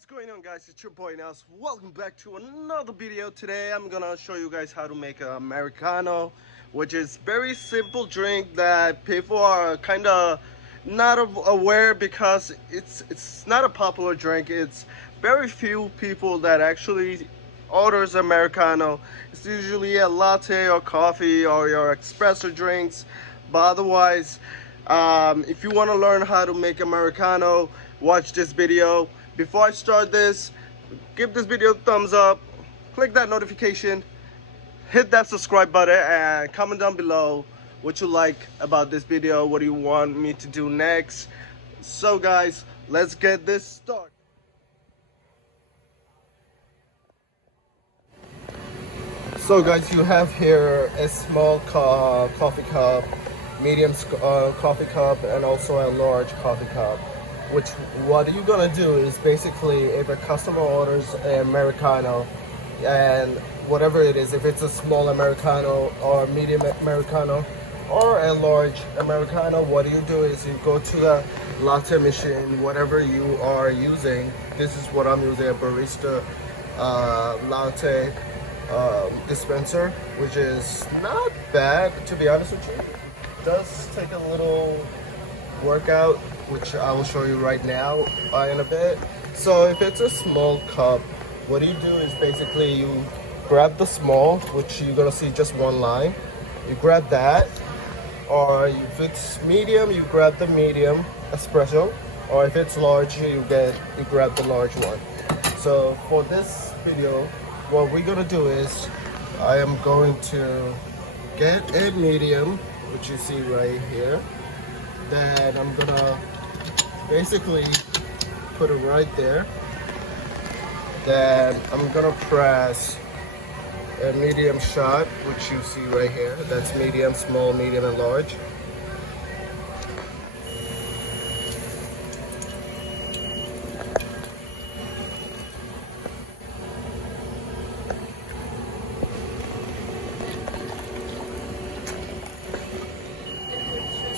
What's going on, guys? It's your boy Nas. Welcome back to another video. Today I'm gonna show you guys how to make an Americano, which is very simple drink that people are kind of not aware because it's not a popular drink. It's very few people that actually orders Americano. It's usually a latte or coffee or your espresso drinks, but otherwise if you want to learn how to make Americano, watch this video. Before I start this, give this video a thumbs up, click that notification, hit that subscribe button, and comment down below what you like about this video, what do you want me to do next. So guys, let's get this started. So guys, you have here a small coffee cup, medium coffee cup, and also a large coffee cup. Which what you're gonna do is basically, if a customer orders an Americano, and whatever it is, if it's a small Americano or medium Americano or a large Americano, what you do is you go to the latte machine, whatever you are using. This is what I'm using, a barista latte dispenser, which is not bad, to be honest with you. It does take a little workout, which I will show you right now in a bit. So if it's a small cup, what you do is basically you grab the small, which you're gonna see just one line. You grab that, or if it's medium, you grab the medium espresso, or if it's large, you grab the large one. So for this video, what we're gonna do is I am going to get a medium, which you see right here. Then I'm gonna basically put it right there. Then I'm gonna press a medium shot, which you see right here. That's medium, small, medium, and large.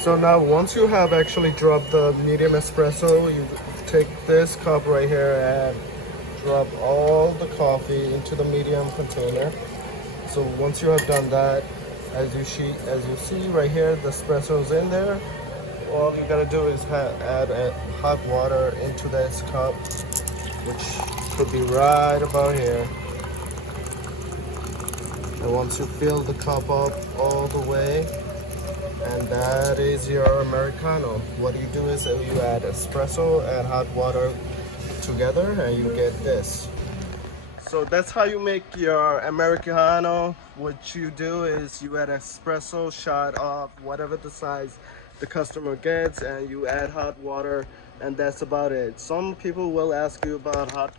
So now once you have actually dropped the medium espresso, you take this cup right here and drop all the coffee into the medium container. So once you have done that, as you see right here, the espresso's in there. All you gotta do is add hot water into this cup, which could be right about here. And once you fill the cup up all the way, and that is your Americano. What you do is you add espresso and hot water together and you get this. So that's how you make your Americano. What you do is you add espresso shot of whatever the size the customer gets, and you add hot water, and that's about it. Some people will ask you about hot,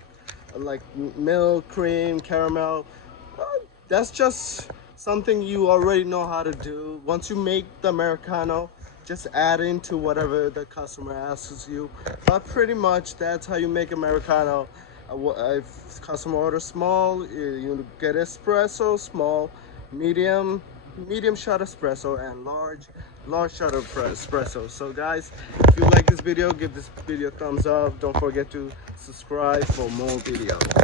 like milk, cream, caramel. That's just something you already know how to do. Once you make the Americano, just add into whatever the customer asks you. But pretty much that's how you make Americano. If customer orders small, you get espresso, small, medium shot espresso, and large shot of espresso. So guys, if you like this video, give this video a thumbs up. Don't forget to subscribe for more videos.